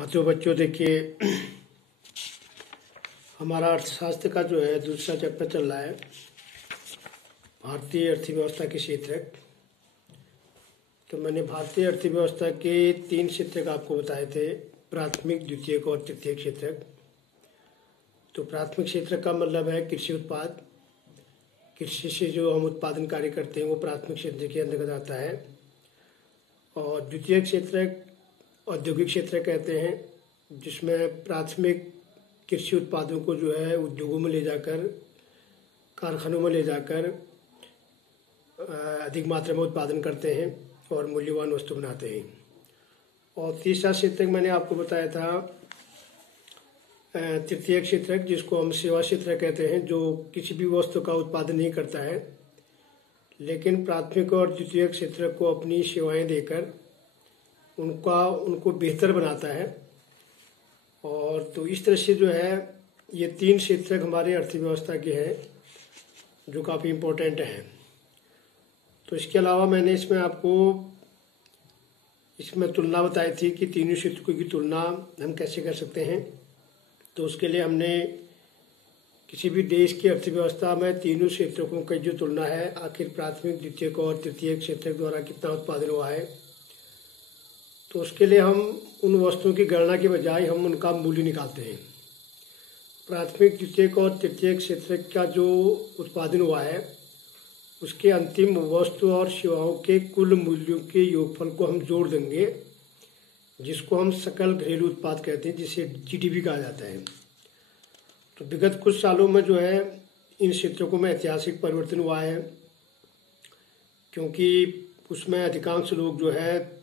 हाँ तो बच्चों देखिए, हमारा अर्थशास्त्र का जो है दूसरा चैप्टर चल रहा है, भारतीय अर्थव्यवस्था के शीर्षक। तो मैंने भारतीय अर्थव्यवस्था के 3 शीर्षक आपको बताए थे, प्राथमिक, द्वितीयक और तृतीयक शीर्षक। तो प्राथमिक क्षेत्र का मतलब है कृषि उत्पाद, कृषि से जो हम उत्पादन कार्य करते हैं वो प्राथमिक क्षेत्र के अंतर्गत आता है। और द्वितीयक क्षेत्र औद्योगिक क्षेत्र कहते हैं, जिसमें प्राथमिक कृषि उत्पादों को जो है उद्योगों में ले जाकर, कारखानों में ले जाकर अधिक मात्रा में उत्पादन करते हैं और मूल्यवान वस्तु बनाते हैं। और तीसरा क्षेत्र मैंने आपको बताया था तृतीय क्षेत्र, जिसको हम सेवा क्षेत्र कहते हैं, जो किसी भी वस्तु का उत्पादन नहीं करता है लेकिन प्राथमिक और द्वितीय क्षेत्र को अपनी सेवाएं देकर उनको बेहतर बनाता है। और तो इस तरह से जो है ये 3 क्षेत्र हमारे अर्थव्यवस्था के हैं जो काफ़ी इम्पोर्टेंट हैं। तो इसके अलावा मैंने इसमें तुलना बताई थी कि तीनों क्षेत्रों की तुलना हम कैसे कर सकते हैं। तो उसके लिए हमने किसी भी देश की अर्थव्यवस्था में तीनों क्षेत्रों की जो तुलना है, आखिर प्राथमिक, द्वितीयक और तृतीयक क्षेत्र द्वारा कितना उत्पादन हुआ है, तो उसके लिए हम उन वस्तुओं की गणना के बजाय हम उनका मूल्य निकालते हैं। प्राथमिक, द्वितीयक और तृतीयक क्षेत्र का जो उत्पादन हुआ है उसके अंतिम वस्तु और सेवाओं के कुल मूल्यों के योगफल को हम जोड़ देंगे, जिसको हम सकल घरेलू उत्पाद कहते हैं, जिसे जीडीपी कहा जाता है। तो विगत कुछ सालों में जो है इन क्षेत्रों में ऐतिहासिक परिवर्तन हुआ है, क्योंकि उसमें अधिकांश लोग जो है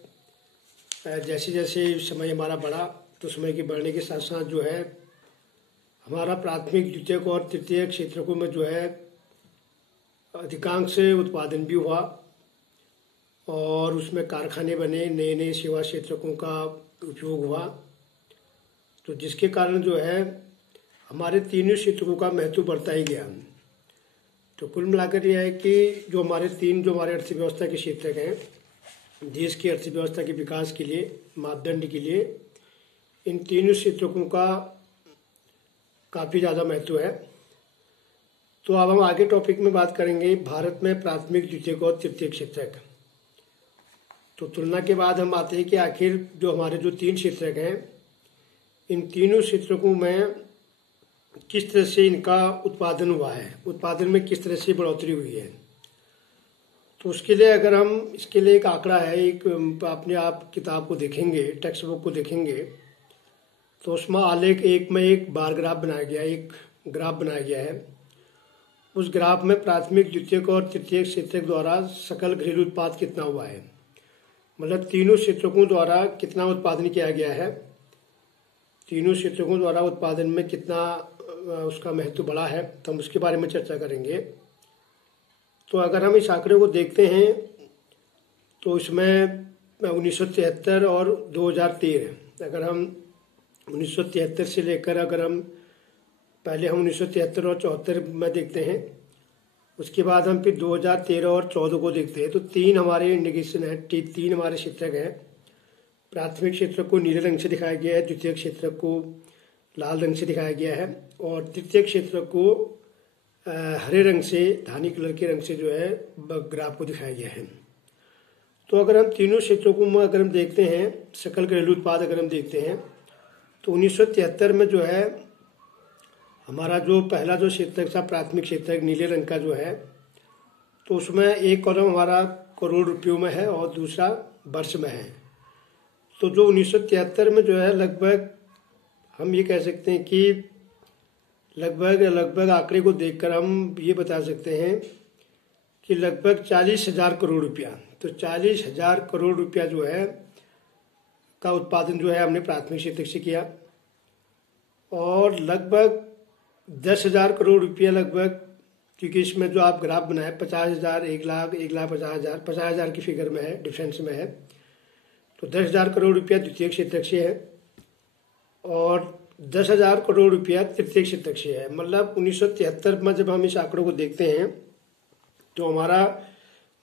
जैसे जैसे समय हमारा बढ़ा तो समय के बढ़ने के साथ साथ जो है हमारा प्राथमिक, द्वितीयक और तृतीयक क्षेत्रों में जो है अधिकांश उत्पादन भी हुआ और उसमें कारखाने बने, नए नए सेवा क्षेत्रों का उपयोग हुआ। तो जिसके कारण जो है हमारे तीनों क्षेत्रों का महत्व बढ़ता ही गया। तो कुल मिलाकर यह है कि जो हमारे अर्थव्यवस्था के क्षेत्र हैं, देश की अर्थव्यवस्था के विकास के लिए, मापदंड के लिए इन तीनों क्षेत्रों का काफ़ी ज़्यादा महत्व है। तो अब हम आगे टॉपिक में बात करेंगे भारत में प्राथमिक, द्वितीयक और तृतीयक क्षेत्र। तो तुलना के बाद हम आते हैं कि आखिर जो हमारे जो 3 क्षेत्र हैं, इन तीनों क्षेत्रों में किस तरह से इनका उत्पादन हुआ है, उत्पादन में किस तरह से बढ़ोतरी हुई है। तो उसके लिए अगर हम इसके लिए एक आंकड़ा है, एक अपने आप किताब को देखेंगे, टेक्स्ट बुक को देखेंगे, तो उसमें आलेख 1 में एक बार ग्राफ बनाया गया है, एक ग्राफ बनाया गया है। उस ग्राफ में प्राथमिक, द्वितीयक और तृतीयक क्षेत्र द्वारा सकल घरेलू उत्पाद कितना हुआ है, मतलब तीनों क्षेत्रों द्वारा कितना उत्पादन किया गया है, तीनों क्षेत्रों द्वारा उत्पादन में कितना उसका महत्व बढ़ा है, तो हम उसके बारे में चर्चा करेंगे। तो अगर हम इस आंकड़े को देखते हैं तो इसमें 1973 और 2013, अगर हम 1973 से लेकर अगर हम पहले हम 1973 और 74 में देखते हैं, उसके बाद हम फिर 2013 और 14 को देखते हैं, तो 3 हमारे इंडिकेशन है, 3 हमारे क्षेत्र हैं। प्राथमिक क्षेत्र को नीले रंग से दिखाया गया है, द्वितीय क्षेत्र को लाल रंग से दिखाया गया है और तृतीय क्षेत्र को हरे रंग से, धानी कलर के रंग से जो है ग्राफ को दिखाया गया है। तो अगर हम तीनों क्षेत्रों को अगर हम देखते हैं, सकल घरेलू उत्पाद अगर हम देखते हैं, तो 1973 में जो है हमारा जो पहला जो क्षेत्र था, प्राथमिक क्षेत्र नीले रंग का जो है, तो उसमें एक कॉलम हमारा करोड़ रुपयों में है और दूसरा वर्ष में है। तो जो 1973 में जो है लगभग हम ये कह सकते हैं कि लगभग आंकड़े को देखकर हम ये बता सकते हैं कि लगभग 40,000 करोड़ रुपया, तो 40,000 करोड़ रुपया जो है का उत्पादन जो है हमने प्राथमिक क्षेत्र से किया और लगभग 10,000 करोड़ रुपया लगभग, क्योंकि इसमें जो आप ग्राफ बनाए 50,000, 1 लाख, 1,50,000, 50,000 की फिगर में है, डिफरेंस में है, तो 10,000 करोड़ रुपया द्वितीय क्षेत्र से है और 10,000 करोड़ रुपया तृतीय क्षेत्र से है। मतलब 1973 में जब हम इस आंकड़ों को देखते हैं तो हमारा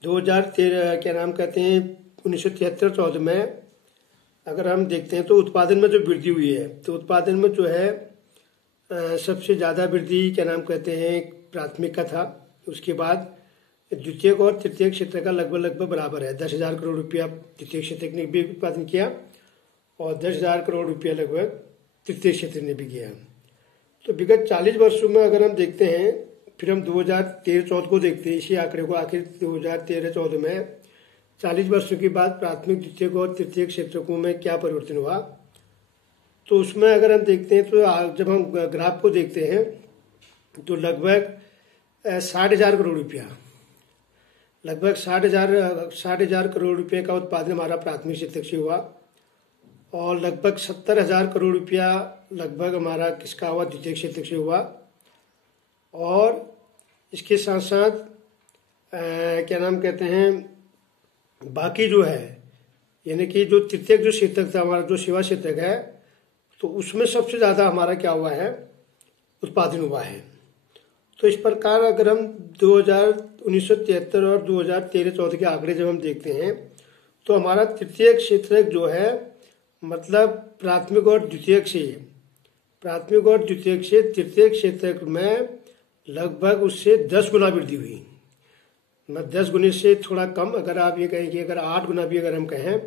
2013 क्या नाम कहते हैं 1973-14 में अगर हम देखते हैं तो उत्पादन में जो वृद्धि हुई है, तो उत्पादन में जो है सबसे ज़्यादा वृद्धि क्या नाम कहते हैं प्राथमिक का था। उसके बाद द्वितीयक और तृतीयक क्षेत्र का लगभग बराबर है। 10,000 करोड़ रुपया द्वितीय क्षेत्र ने भी उत्पादन किया और 10,000 करोड़ रुपया लगभग तृतीय क्षेत्र ने भी किया। तो विगत 40 वर्षों में अगर हम देखते हैं, फिर हम 2013-14 को देखते हैं, इसी आंकड़े को आखिर 2013-14 में 40 वर्षों के बाद प्राथमिक द्वितीयक और तृतीयक क्षेत्रकों में क्या परिवर्तन हुआ, तो उसमें अगर हम देखते हैं तो जब हम ग्राफ को देखते हैं तो लगभग 60,000 करोड़ रुपया, लगभग 60,000 करोड़ रुपये का उत्पादन हमारा प्राथमिक क्षेत्र से हुआ और लगभग 70,000 करोड़ रुपया लगभग हमारा किसका हुआ, द्वितीय क्षेत्र से हुआ। और इसके साथ साथ क्या नाम कहते हैं बाकी जो है, यानी कि जो तृतीयक जो क्षेत्र था हमारा, जो सेवा क्षेत्र है, तो उसमें सबसे ज़्यादा हमारा क्या हुआ है, उत्पादन हुआ है। तो इस प्रकार अगर हम 1973 और 2013-14 के आंकड़े जब हम देखते हैं तो हमारा तृतीयक क्षेत्र जो है, मतलब प्राथमिक और द्वितीयक से तृतीयक क्षेत्र में लगभग उससे 10 गुना वृद्धि हुई। 10 गुने से थोड़ा कम, अगर आप ये कहें कि अगर 8 गुना भी अगर हम कहें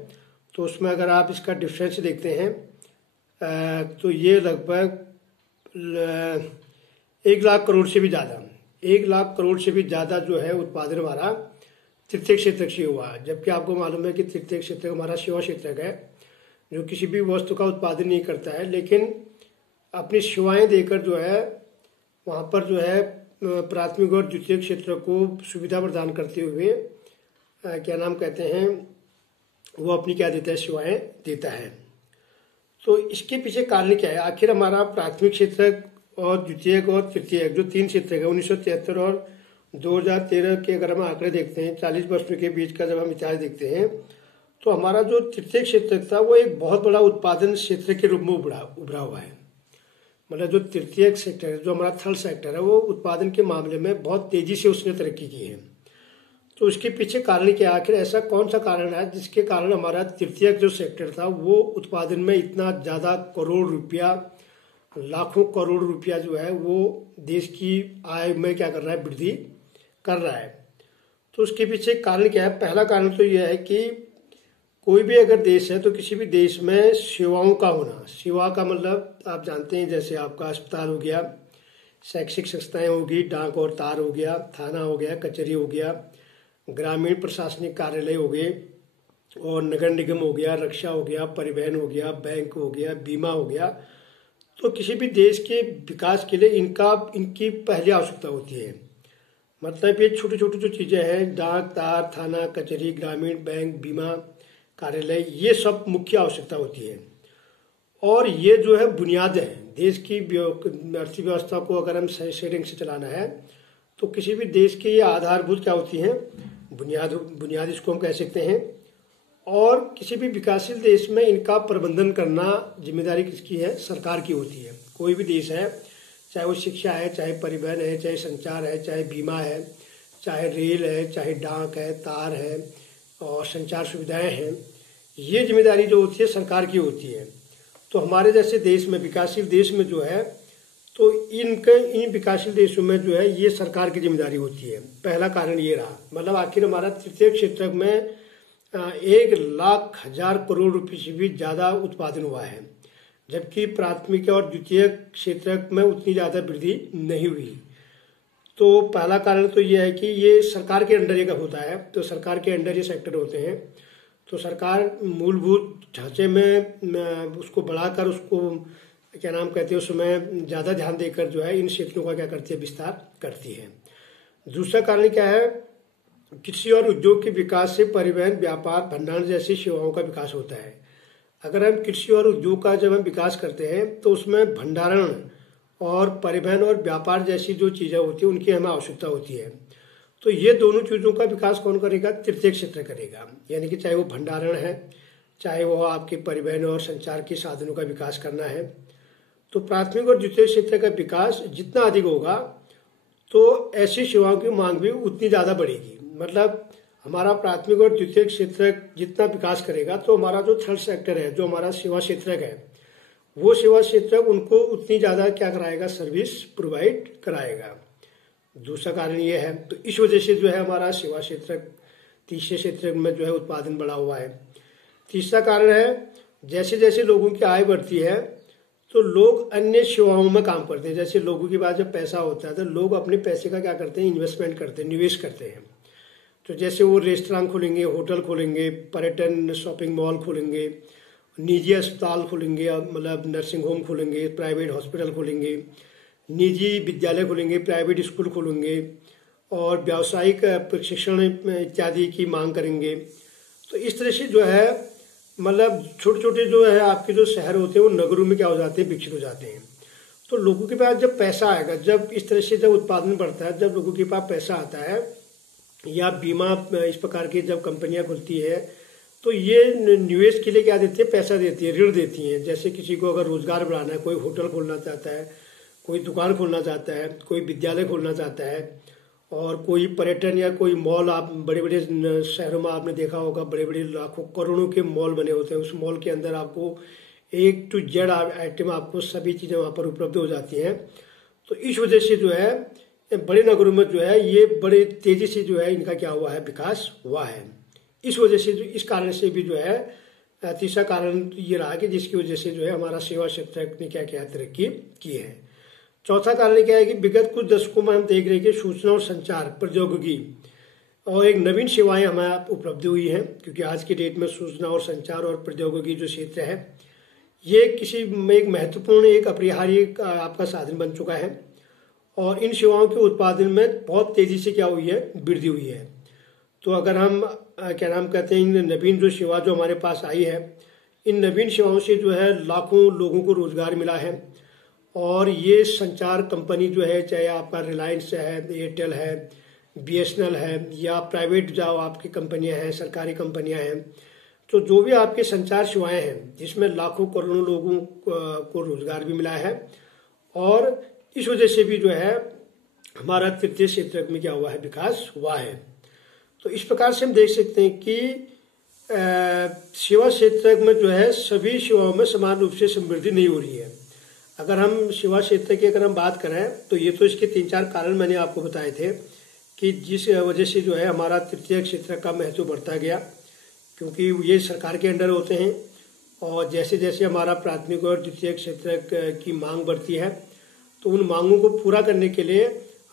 तो उसमें अगर आप इसका डिफरेंस देखते हैं तो ये लगभग 1 लाख करोड़ से भी ज़्यादा, 1 लाख करोड़ से भी ज़्यादा जो है उत्पादन हमारा तृतीय क्षेत्र से हुआ। जबकि आपको मालूम है कि तृतीय क्षेत्र हमारा सेवा क्षेत्र है, जो किसी भी वस्तु का उत्पादन नहीं करता है, लेकिन अपनी सेवाएं देकर जो है वहाँ पर जो है प्राथमिक और द्वितीय क्षेत्र को सुविधा प्रदान करते हुए क्या नाम कहते हैं वो अपनी क्या देता है, सेवाएं देता है। तो इसके पीछे कारण क्या है, आखिर हमारा प्राथमिक क्षेत्र और द्वितीयक और तृतीयक जो 3 क्षेत्र है, 1973 और 2013 के अगर हम आंकड़े देखते हैं, 40 वर्षों के बीच का जब हम इतिहास देखते हैं, तो हमारा जो तृतीय क्षेत्र था वो एक बहुत बड़ा उत्पादन क्षेत्र के रूप में उभरा हुआ है। मतलब जो तृतीय सेक्टर है, जो हमारा थर्ड सेक्टर है, वो उत्पादन के मामले में बहुत तेजी से उसने तरक्की की है। तो उसके पीछे कारण क्या, आखिर ऐसा कौन सा कारण है जिसके कारण हमारा तृतीय जो सेक्टर था वो उत्पादन में इतना ज़्यादा करोड़ रुपया, लाखों करोड़ रुपया जो है वो देश की आय में क्या कर रहा है, वृद्धि कर रहा है। तो उसके पीछे कारण क्या है, पहला कारण तो यह है कि कोई भी अगर देश है तो किसी भी देश में सेवाओं का होना, सेवा का मतलब आप जानते हैं जैसे आपका अस्पताल हो गया, शैक्षिक संस्थाएं होगी, डाक और तार हो गया, थाना हो गया, कचहरी हो गया, ग्रामीण प्रशासनिक कार्यालय हो गए और नगर निगम हो गया, रक्षा हो गया, परिवहन हो गया, बैंक हो गया, बीमा हो गया। तो किसी भी देश के विकास के लिए इनकी पहली आवश्यकता होती है। मतलब ये छोटी छोटी जो चीज़ें हैं, डाक, तार, थाना, कचहरी, ग्रामीण, बैंक, बीमा, कार्यालय, ये सब मुख्य आवश्यकता होती है और ये जो है बुनियाद है देश की अर्थव्यवस्था को अगर हम सही ढंग से चलाना है तो किसी भी देश की ये आधारभूत क्या होती हैं, बुनियाद इसको हम कह सकते हैं। और किसी भी विकासशील देश में इनका प्रबंधन करना जिम्मेदारी किसकी है, सरकार की होती है। कोई भी देश है, चाहे वो शिक्षा है, चाहे परिवहन है, चाहे संचार है, चाहे बीमा है, चाहे रेल है, चाहे डाक है, तार है और संचार सुविधाएं हैं, ये जिम्मेदारी जो होती है सरकार की होती है। तो हमारे जैसे देश में, विकासशील देश में जो है, तो इन विकासशील देशों में जो है ये सरकार की जिम्मेदारी होती है। पहला कारण ये रहा, मतलब आखिर हमारा तृतीय क्षेत्र में 1,00,000 करोड़ रुपये से भी ज़्यादा उत्पादन हुआ है, जबकि प्राथमिक और द्वितीय क्षेत्र में उतनी ज़्यादा वृद्धि नहीं हुई। तो पहला कारण तो ये है कि ये सरकार के अंडर एक होता है, तो सरकार के अंडर ये सेक्टर होते हैं। तो सरकार मूलभूत ढांचे में उसको बढ़ाकर, उसको क्या नाम कहते हैं, उसमें ज़्यादा ध्यान देकर जो है इन क्षेत्रों का क्या करती है, विस्तार करती है। दूसरा कारण क्या है, कृषि और उद्योग के विकास से परिवहन, व्यापार, भंडारण जैसी सेवाओं का विकास होता है। अगर हम कृषि और उद्योग का जब हम विकास करते हैं तो उसमें भंडारण और परिवहन और व्यापार जैसी जो चीज़ें होती हैं उनकी हमें आवश्यकता होती है। तो ये दोनों चीज़ों का विकास कौन करेगा, तृतीय क्षेत्र करेगा। यानी कि चाहे वो भंडारण है, चाहे वो आपके परिवहन और संचार के साधनों का विकास करना है। तो प्राथमिक और द्वितीय क्षेत्र का विकास जितना अधिक होगा तो ऐसी सेवाओं की मांग भी उतनी ज़्यादा बढ़ेगी। मतलब हमारा प्राथमिक और द्वितीयक क्षेत्र जितना विकास करेगा तो हमारा जो थर्ड सेक्टर है, जो हमारा सेवा क्षेत्रक है, वो सेवा क्षेत्रक उनको उतनी ज्यादा क्या कराएगा, सर्विस प्रोवाइड कराएगा। दूसरा कारण ये है। तो इस वजह से जो है हमारा सेवा क्षेत्रक तीसरे क्षेत्र में जो है उत्पादन बढ़ा हुआ है। तीसरा कारण है, जैसे जैसे लोगों की आय बढ़ती है तो लोग अन्य सेवाओं में काम करते हैं। जैसे लोगों के पास जब पैसा होता है तो लोग अपने पैसे का क्या करते हैं, इन्वेस्टमेंट करते हैं, निवेश करते हैं। तो जैसे वो रेस्टोरेंट खोलेंगे, होटल खोलेंगे, पर्यटन शॉपिंग मॉल खोलेंगे, निजी अस्पताल खोलेंगे, मतलब नर्सिंग होम खोलेंगे, प्राइवेट हॉस्पिटल खोलेंगे, निजी विद्यालय खोलेंगे, प्राइवेट स्कूल खोलेंगे और व्यावसायिक प्रशिक्षण इत्यादि की मांग करेंगे। तो इस तरह से जो है मतलब छोटे छोटे जो है आपके जो शहर होते हैं वो नगरों में क्या हो जाते हैं, विकसित हो जाते हैं। तो लोगों के पास जब पैसा आएगा, जब इस तरह से जब उत्पादन बढ़ता है, जब लोगों के पास पैसा आता है या बीमा इस प्रकार की जब कंपनियां खुलती है तो ये निवेश के लिए क्या देती है, पैसा देती है, ऋण देती है। जैसे किसी को अगर रोजगार बढ़ाना है, कोई होटल खोलना चाहता है, कोई दुकान खोलना चाहता है, कोई विद्यालय खोलना चाहता है और कोई पर्यटन या कोई मॉल, आप बड़े बड़े शहरों में आपने देखा होगा बड़े बड़े लाखों करोड़ों के मॉल बने होते हैं। उस मॉल के अंदर आपको A to Z आइटम, आपको सभी चीज़ें वहाँ पर उपलब्ध हो जाती हैं। तो इस वजह से जो है बड़े नगरों में जो है ये बड़े तेजी से जो है इनका क्या हुआ है, विकास हुआ है। इस वजह से इस कारण से भी जो है तीसरा कारण ये रहा कि जिसकी वजह से जो है हमारा सेवा क्षेत्र ने क्या क्या तरक्की की है। चौथा कारण क्या है कि विगत कुछ दशकों में हम देख रहे हैं कि सूचना और संचार प्रौद्योगिकी और एक नवीन सेवाएं हमें उपलब्ध हुई हैं, क्योंकि आज की डेट में सूचना और संचार और प्रौद्योगिकी जो क्षेत्र है ये किसी एक महत्वपूर्ण, एक अपरिहार्य आपका साधन बन चुका है और इन सेवाओं के उत्पादन में बहुत तेजी से क्या हुई है, वृद्धि हुई है। तो अगर हम क्या नाम कहते हैं, इन नवीन जो सेवा जो हमारे पास आई है, इन नवीन सेवाओं से जो है लाखों लोगों को रोजगार मिला है और ये संचार कंपनी जो है, चाहे आपका रिलायंस है, एयरटेल है, BSNL है या प्राइवेट जो आपकी कंपनियां हैं, सरकारी कंपनियां हैं, तो जो भी आपके संचार सेवाएं हैं जिसमें लाखों करोड़ों लोगों को रोजगार भी मिला है और इस वजह से भी जो है हमारा तृतीय क्षेत्र में क्या हुआ है, विकास हुआ है। तो इस प्रकार से हम देख सकते हैं कि सेवा क्षेत्र में जो है सभी सेवाओं में समान रूप से समृद्धि नहीं हो रही है। अगर हम सेवा क्षेत्र की अगर हम बात करें तो ये तो इसके 3-4 कारण मैंने आपको बताए थे कि जिस वजह से जो है हमारा तृतीय क्षेत्र का महत्व बढ़ता गया, क्योंकि ये सरकार के अंडर होते हैं और जैसे जैसे हमारा प्राथमिक और द्वितीय क्षेत्र की मांग बढ़ती है तो उन मांगों को पूरा करने के लिए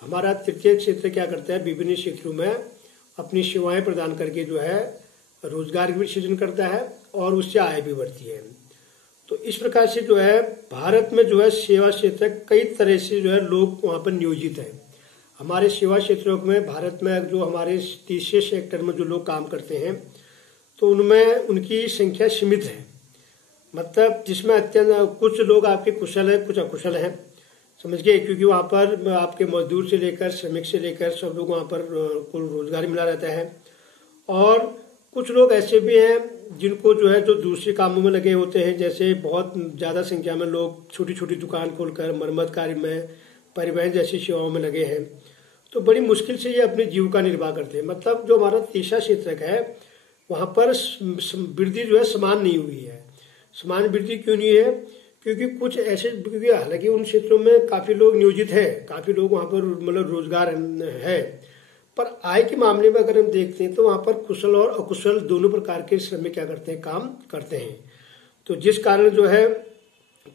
हमारा तृतीय क्षेत्र क्या करता है, विभिन्न क्षेत्रों में अपनी सेवाएं प्रदान करके जो है रोजगार भी सृजन करता है और उससे आय भी बढ़ती है। तो इस प्रकार से जो है भारत में जो है सेवा क्षेत्र कई तरह से जो है लोग वहाँ पर नियोजित हैं। हमारे सेवा क्षेत्रों में भारत में जो हमारे तीसरे सेक्टर में जो लोग काम करते हैं तो उनमें उनकी संख्या सीमित है, मतलब जिसमें अत्यंत कुछ लोग आपके कुशल हैं, कुछ अकुशल हैं, समझ गए, क्योंकि वहाँ पर आपके मजदूर से लेकर श्रमिक से लेकर सब लोग वहाँ पर को रोजगार मिला रहता है और कुछ लोग ऐसे भी हैं जिनको जो है जो दूसरे कामों में लगे होते हैं। जैसे बहुत ज़्यादा संख्या में लोग छोटी छोटी दुकान खोलकर मरम्मत कार्य में, परिवहन जैसी सेवाओं में लगे हैं, तो बड़ी मुश्किल से ये अपनी जीविका निर्वाह करते हैं। मतलब जो हमारा तीसरा क्षेत्र है वहाँ पर वृद्धि जो है समान नहीं हुई है। समान वृद्धि क्यों नहीं है? क्योंकि कुछ ऐसे, क्योंकि हालांकि उन क्षेत्रों में काफ़ी लोग नियोजित हैं, काफ़ी लोग वहाँ पर मतलब रोजगार है, पर आय के मामले में अगर हम देखते हैं तो वहाँ पर कुशल और अकुशल दोनों प्रकार के श्रमिक क्या करते हैं, काम करते हैं। तो जिस कारण जो है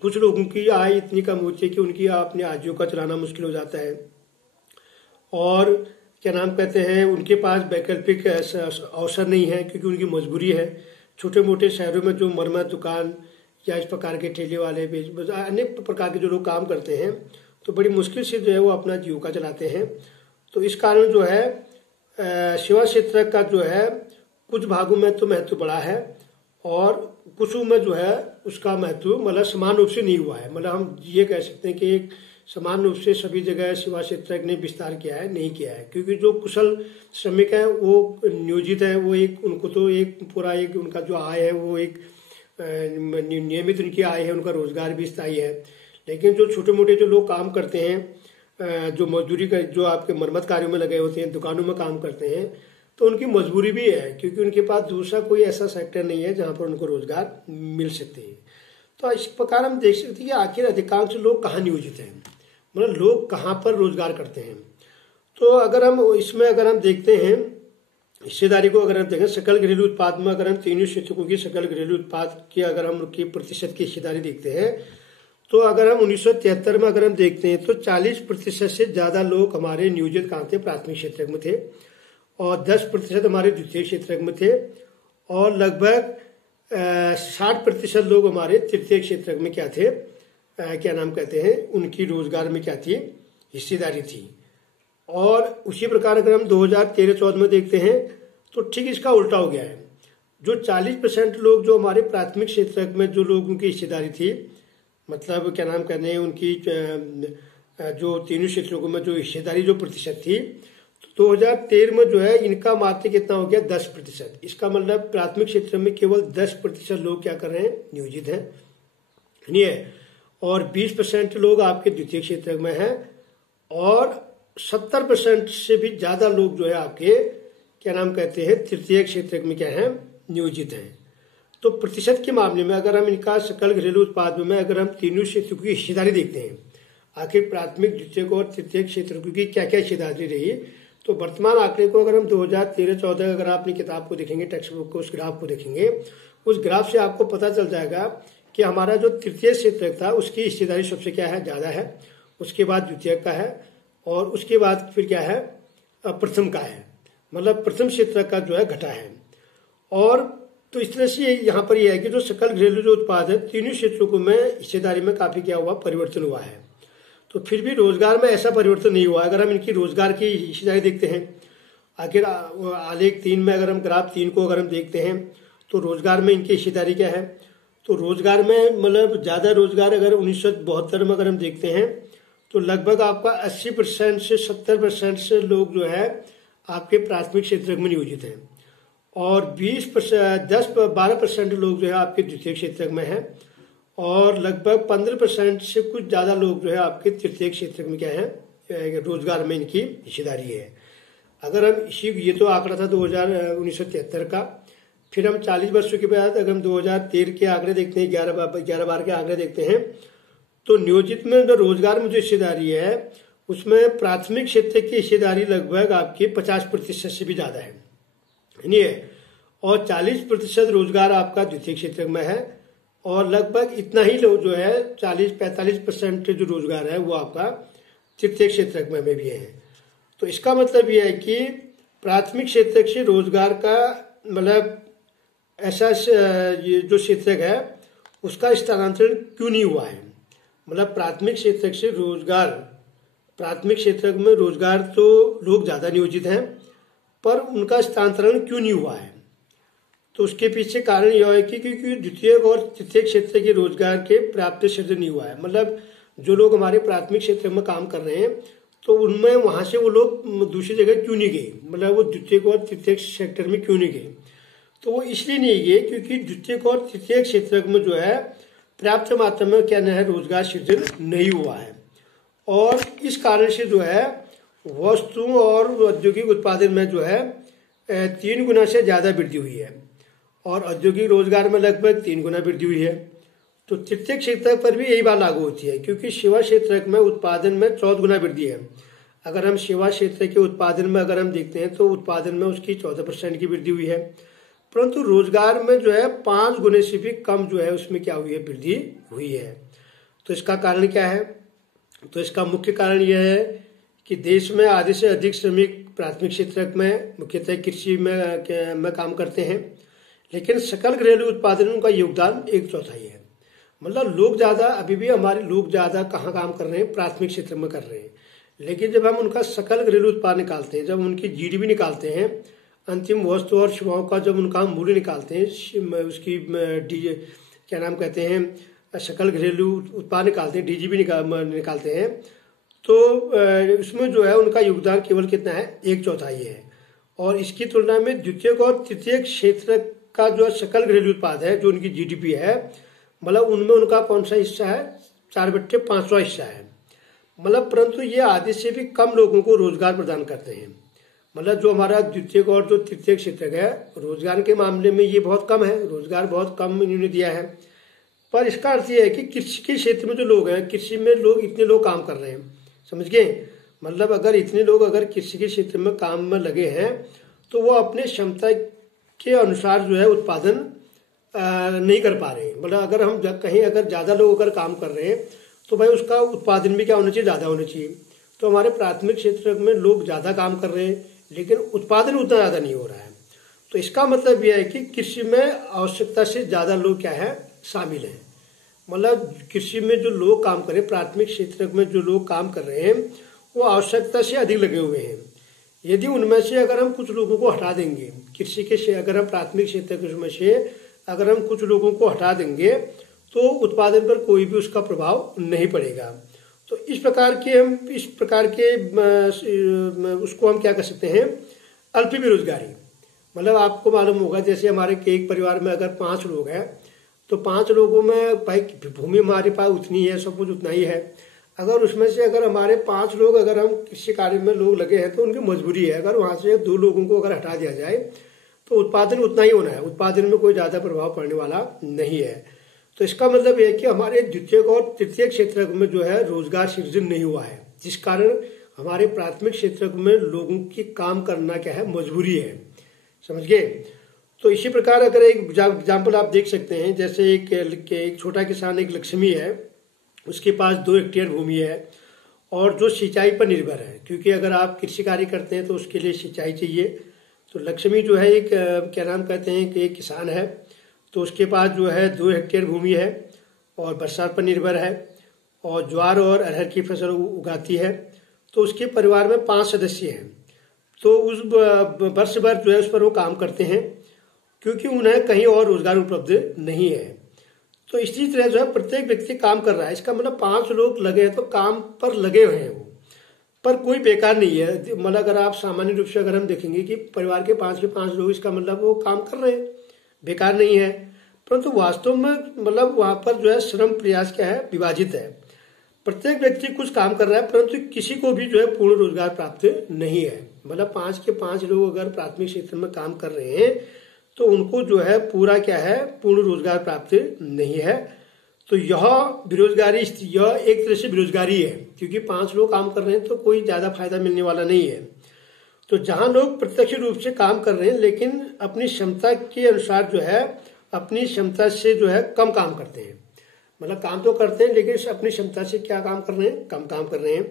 कुछ लोगों की आय इतनी कम होती है कि उनकी अपने आजीविका चलाना मुश्किल हो जाता है और क्या नाम कहते हैं, उनके पास वैकल्पिक अवसर नहीं है क्योंकि उनकी मजबूरी है। छोटे मोटे शहरों में जो मरम्मत दुकान या इस प्रकार के ठेले वाले अनेक प्रकार के जो लोग काम करते हैं तो बड़ी मुश्किल से जो है वो अपना जीविका चलाते हैं। तो इस कारण जो है सेवा क्षेत्र का जो है कुछ भागों में तो महत्व बढ़ा है और कुछ में जो है उसका महत्व मतलब समान रूप से नहीं हुआ है। मतलब हम ये कह सकते हैं कि एक समान रूप से सभी जगह सेवा क्षेत्र ने विस्तार किया है, नहीं किया है, क्योंकि जो कुशल श्रमिक है वो नियोजित है, वो एक उनको तो एक पूरा एक उनका जो आय है वो एक नियमित उनकी आय है, उनका रोजगार भी स्थायी है। लेकिन जो छोटे मोटे जो लोग काम करते हैं, जो मजदूरी का जो आपके मरम्मत कार्यों में लगे होते हैं, दुकानों में काम करते हैं, तो उनकी मजबूरी भी है, क्योंकि उनके पास दूसरा कोई ऐसा सेक्टर नहीं है जहाँ पर उनको रोजगार मिल सकते हैं। तो इस प्रकार हम देख सकते हैं कि आखिर अधिकांश लोग कहाँ नियोजित हैं, मतलब लोग कहाँ पर रोजगार करते हैं। तो अगर हम देखते हैं हिस्सेदारी को, अगर हम देखें सकल घरेलू उत्पाद में, अगर हम तीनों क्षेत्रों की सकल घरेलू उत्पाद की अगर हम की प्रतिशत की हिस्सेदारी देखते हैं, तो अगर हम 1973 में अगर हम देखते हैं तो 40% से ज्यादा लोग हमारे नियोजित कहाँ थे, प्राथमिक क्षेत्र में थे, और 10% हमारे द्वितीय क्षेत्र में थे, और लगभग 60% लोग हमारे तृतीय क्षेत्र में क्या थे, क्या नाम कहते हैं, उनकी रोजगार में क्या थी, हिस्सेदारी थी। और उसी प्रकार अगर हम 2013-14 में देखते हैं तो ठीक इसका उल्टा हो गया है। जो 40% लोग जो हमारे प्राथमिक क्षेत्र में जो लोगों की हिस्सेदारी थी, मतलब क्या नाम कहते हैं, उनकी जो तीनों क्षेत्रों में जो हिस्सेदारी जो प्रतिशत थी, तो 2013 में जो है इनका मात्र कितना हो गया, 10%। इसका मतलब प्राथमिक क्षेत्र में केवल 10% लोग क्या कर रहे हैं, नियोजित हैं, नहीं है, और 20% लोग आपके द्वितीय क्षेत्र में हैं, और 70% से भी ज्यादा लोग जो है आपके क्या नाम कहते हैं, तृतीय क्षेत्र में क्या है, नियोजित हैं। तो प्रतिशत के मामले में अगर हम इनका सकल घरेलू उत्पाद में अगर हम तीनों क्षेत्रों की हिस्सेदारी देखते हैं, आखिर प्राथमिक, द्वितीय और तृतीय क्षेत्रों की क्या क्या हिस्सेदारी रही, तो वर्तमान आंकड़े को अगर हम 2013-14 अगर आप अपनी किताब को देखेंगे, टेक्स्ट बुक को, उस ग्राफ को देखेंगे, उस ग्राफ से आपको पता चल जाएगा कि हमारा जो तृतीय क्षेत्र था उसकी हिस्सेदारी सबसे क्या है, ज्यादा है, उसके बाद द्वितीय का है, और उसके बाद फिर क्या है, प्रथम का है, मतलब प्रथम क्षेत्र का जो है घटा है। और तो इस तरह से यहाँ पर यह है कि जो सकल घरेलू जो उत्पाद है तीनों क्षेत्रों को में हिस्सेदारी में काफी क्या हुआ, परिवर्तन हुआ है। तो फिर भी रोजगार में ऐसा परिवर्तन नहीं हुआ। अगर हम इनकी रोजगार की हिस्सेदारी देखते हैं, आखिर आलेख 3 में अगर हम ग्राफ 3 को अगर हम देखते हैं तो रोजगार में इनकी हिस्सेदारी क्या है, तो रोजगार में मतलब ज्यादा रोजगार अगर 1972 में अगर हम देखते हैं तो लगभग आपका 80% से 70% से लोग जो है आपके प्राथमिक क्षेत्र में नियोजित हैं, और 10-12% लोग जो है आपके द्वितीय क्षेत्र में हैं, और लगभग 15% से कुछ ज्यादा लोग जो है आपके तृतीय क्षेत्र में क्या है, रोजगार में इनकी हिस्सेदारी है। अगर हम ये तो आंकड़ा था 1973 का, फिर हम 40 वर्षों के बाद अगर हम 2013 के आंकड़े देखते हैं, 11 बार के आंकड़े देखते हैं, तो नियोजित में जो रोजगार में जो हिस्सेदारी है उसमें प्राथमिक क्षेत्र की हिस्सेदारी लगभग आपकी 50% से भी ज्यादा है, नहीं है, और 40% रोजगार आपका द्वितीय क्षेत्र में है, और लगभग इतना ही लोग जो है 40-45% जो रोजगार है वो आपका तृतीय क्षेत्र में भी है। तो इसका मतलब यह है कि प्राथमिक क्षेत्र से रोजगार का मतलब ऐसा ये जो क्षेत्र है उसका स्थानांतरण क्यों नहीं हुआ है, मतलब प्राथमिक क्षेत्र से रोजगार, प्राथमिक क्षेत्र में रोजगार तो लोग ज्यादा नियोजित हैं पर उनका स्थानांतरण क्यों नहीं हुआ है। तो उसके पीछे कारण यह है कि क्योंकि द्वितीय और तृतीय क्षेत्र के रोजगार के पर्याप्त सृजन नहीं हुआ है। मतलब जो लोग हमारे प्राथमिक क्षेत्र में काम कर रहे हैं तो उनमें वहां से वो लोग दूसरी जगह क्यों नहीं गए, मतलब वो द्वितीय और तृतीय सेक्टर में क्यों नहीं गए, तो वो इसलिए नहीं गए क्योंकि द्वितीय और तृतीय क्षेत्र में जो है पर्याप्त मात्रा में क्या है, रोजगार सृजन नहीं हुआ है, और इस कारण से जो है वस्तु और औद्योगिक उत्पादन में जो है 3 गुना से ज्यादा वृद्धि हुई है, और औद्योगिक रोजगार में लगभग 3 गुना वृद्धि हुई है। तो तृतीय क्षेत्र पर भी यही बात लागू होती है, क्योंकि सेवा क्षेत्र में उत्पादन में 14 गुना वृद्धि है। अगर हम सेवा क्षेत्र के उत्पादन में अगर हम देखते हैं तो उत्पादन में उसकी 14% की वृद्धि हुई है, परंतु रोजगार में जो है 5 गुने से भी कम जो है उसमें क्या हुई है, वृद्धि हुई है। तो इसका कारण क्या है, तो इसका मुख्य कारण यह है कि देश में आधे से अधिक श्रमिक प्राथमिक क्षेत्र में मुख्यतः कृषि में काम करते हैं, लेकिन सकल घरेलू उत्पादन का योगदान 1/4 है। मतलब लोग ज्यादा, अभी भी हमारे लोग ज्यादा कहाँ काम कर रहे हैं, प्राथमिक क्षेत्र में कर रहे हैं, लेकिन जब हम उनका सकल घरेलू उत्पाद निकालते हैं, जब उनकी जीडीपी निकालते हैं, अंतिम वस्तु और सेवाओं का जब उनका मूल्य निकालते हैं, उसकी क्या नाम कहते हैं, सकल घरेलू उत्पाद निकालते हैं, डीजीपी निकालते हैं, तो उसमें जो है उनका योगदान केवल कितना है, 1/4 है। और इसकी तुलना में द्वितीय और तृतीय क्षेत्र का जो सकल घरेलू उत्पाद है, जो उनकी जीडीपी है, मतलब उनमें उनका कौन सा हिस्सा है, 4/5 हिस्सा है। मतलब परंतु ये आधे से भी कम लोगों को रोजगार प्रदान करते हैं। मतलब जो हमारा द्वितीयक और जो तृतीयक क्षेत्र है, रोजगार के मामले में ये बहुत कम है, रोजगार बहुत कम इन्होंने दिया है। पर इसका अर्थ ये है कि कृषि के क्षेत्र में जो लोग हैं, कृषि में लोग इतने लोग काम कर रहे हैं, समझ गए। मतलब अगर इतने लोग अगर कृषि के क्षेत्र में काम में लगे हैं तो वो अपने क्षमता के अनुसार जो है उत्पादन नहीं कर पा रहे हैं। मतलब अगर हम कहीं अगर ज़्यादा लोग अगर काम कर रहे हैं तो भाई उसका उत्पादन भी क्या होना चाहिए, ज़्यादा होना चाहिए। तो हमारे प्राथमिक क्षेत्र में लोग ज़्यादा काम कर रहे हैं लेकिन उत्पादन उतना ज़्यादा नहीं हो रहा है। तो इसका मतलब यह है कि कृषि में आवश्यकता से ज़्यादा लोग क्या है, शामिल हैं। मतलब कृषि में जो लोग काम कर रहे हैं, प्राथमिक क्षेत्र में जो लोग काम कर रहे हैं वो आवश्यकता से अधिक लगे हुए हैं। यदि उनमें से अगर हम कुछ लोगों को हटा देंगे कृषि के, अगर हम प्राथमिक क्षेत्र में से अगर हम कुछ लोगों को हटा देंगे तो उत्पादन पर कोई भी उसका प्रभाव नहीं पड़ेगा। तो इस प्रकार के उसको हम क्या कर सकते हैं, अल्प बेरोजगारी। मतलब आपको मालूम होगा जैसे हमारे एक परिवार में अगर 5 लोग हैं तो 5 लोगों में भाई भूमि हमारे पास उतनी है, सब कुछ उतना ही है। अगर उसमें से अगर हमारे 5 लोग अगर हम कृषि कार्य में लोग लगे हैं तो उनकी मजबूरी है, अगर वहां से 2 लोगों को अगर हटा दिया जाए तो उत्पादन उतना ही होना है, उत्पादन में कोई ज़्यादा प्रभाव पड़ने वाला नहीं है। तो इसका मतलब यह है कि हमारे द्वितीयक और तृतीयक क्षेत्र में जो है रोजगार सृजन नहीं हुआ है, जिस कारण हमारे प्राथमिक क्षेत्र में लोगों की काम करना क्या है, मजबूरी है, समझ गए। तो इसी प्रकार अगर एक एग्जाम्पल आप देख सकते हैं, जैसे एक छोटा किसान, एक लक्ष्मी है, उसके पास 2 हेक्टेयर भूमि है और जो सिंचाई पर निर्भर है, क्योंकि अगर आप कृषि कार्य करते हैं तो उसके लिए सिंचाई चाहिए। तो लक्ष्मी जो है एक क्या नाम कहते हैं कि एक किसान है, तो उसके पास जो है 2 हेक्टेयर भूमि है और बरसात पर निर्भर है और ज्वार और अरहर की फसल उगाती है। तो उसके परिवार में 5 सदस्य हैं। तो उस वर्ष भर जो है उस पर वो काम करते हैं क्योंकि उन्हें कहीं और रोजगार उपलब्ध नहीं है। तो इसी तरह जो है प्रत्येक व्यक्ति काम कर रहा है। इसका मतलब 5 लोग लगे हैं तो काम पर लगे हुए हैं वो, पर कोई बेकार नहीं है। मतलब अगर आप सामान्य रूप से अगर हम देखेंगे कि परिवार के 5 के 5 लोग, इसका मतलब वो काम कर रहे हैं, बेकार नहीं है। परंतु वास्तव में मतलब वहां पर जो है श्रम प्रयास क्या है, विभाजित है। प्रत्येक व्यक्ति कुछ काम कर रहा है परंतु किसी को भी जो है पूर्ण रोजगार प्राप्त नहीं है। मतलब 5 के 5 लोग अगर प्राथमिक क्षेत्र में काम कर रहे हैं तो उनको जो है पूरा क्या है, पूर्ण रोजगार प्राप्त नहीं है। तो यह बेरोजगारी, यह एक तरह से बेरोजगारी है, क्योंकि 5 लोग काम कर रहे हैं तो कोई ज्यादा फायदा मिलने वाला नहीं है। तो जहां लोग प्रत्यक्ष रूप से काम कर रहे हैं लेकिन अपनी क्षमता के अनुसार जो है, अपनी क्षमता से जो है कम काम करते हैं, मतलब काम तो करते हैं लेकिन अपनी क्षमता से क्या काम कर रहे हैं, कम काम कर रहे हैं।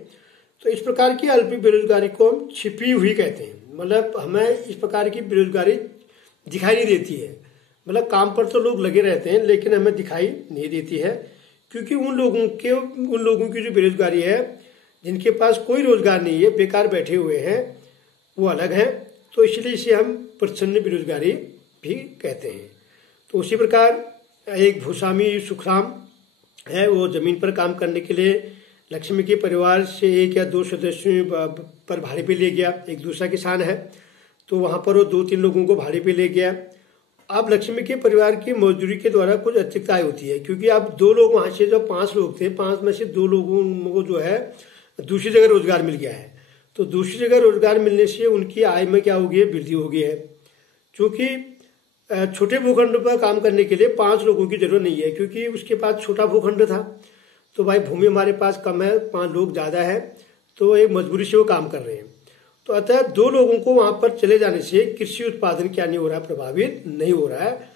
तो इस प्रकार की अल्प बेरोजगारी को हम छिपी हुई कहते हैं। मतलब हमें इस प्रकार की बेरोजगारी दिखाई नहीं देती है। मतलब काम पर तो लोग लगे रहते हैं लेकिन हमें दिखाई नहीं देती है, क्योंकि उन लोगों की जो बेरोजगारी है, जिनके पास कोई रोजगार नहीं है, बेकार बैठे हुए हैं, वो अलग है। तो इसलिए इसे हम प्रच्छन्न बेरोजगारी भी कहते हैं। तो उसी प्रकार एक भूस्वामी सुखराम है, वो जमीन पर काम करने के लिए लक्ष्मी के परिवार से 1 या 2 सदस्यों पर भाड़े पे ले गया। एक दूसरा किसान है तो वहां पर वो 2-3 लोगों को भाड़े पे ले गया। अब लक्ष्मी के परिवार की मजदूरी के द्वारा कुछ अतिरिक्त आय होती है, क्योंकि अब 2 लोग वहां से, जो 5 लोग थे, 5 में से 2 लोगों को जो है दूसरी जगह रोजगार मिल गया है। तो दूसरी जगह रोजगार मिलने से उनकी आय में क्या हो गई है, वृद्धि हो गई है। क्योंकि छोटे भूखंड पर काम करने के लिए 5 लोगों की जरूरत नहीं है, क्योंकि उसके पास छोटा भूखंड था। तो भाई भूमि हमारे पास कम है, 5 लोग ज्यादा है, तो एक मजबूरी से वो काम कर रहे हैं। तो अतः 2 लोगों को वहां पर चले जाने से कृषि उत्पादन क्या नहीं हो रहा है, प्रभावित नहीं हो रहा है।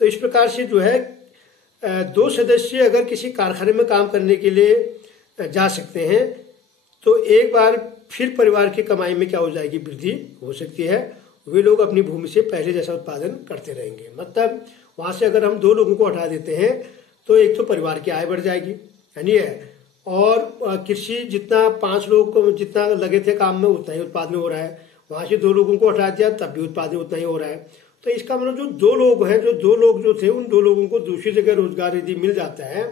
तो इस प्रकार से जो है 2 सदस्य अगर किसी कारखाने में काम करने के लिए जा सकते हैं तो एक बार फिर परिवार की कमाई में क्या हो जाएगी, वृद्धि हो सकती है। वे लोग अपनी भूमि से पहले जैसा उत्पादन करते रहेंगे। मतलब वहां से अगर हम 2 लोगों को हटा देते हैं तो एक तो परिवार की आय बढ़ जाएगी, यानी है, और कृषि जितना 5 लोग जितना लगे थे काम में उतना ही उत्पादन हो रहा है। वहां से 2 लोगों को हटा दिया तब भी उत्पादन उतना ही हो रहा है। तो इसका मतलब जो 2 लोग हैं, जो 2 लोग जो थे, उन 2 लोगों को दूसरी जगह रोजगार यदि मिल जाता है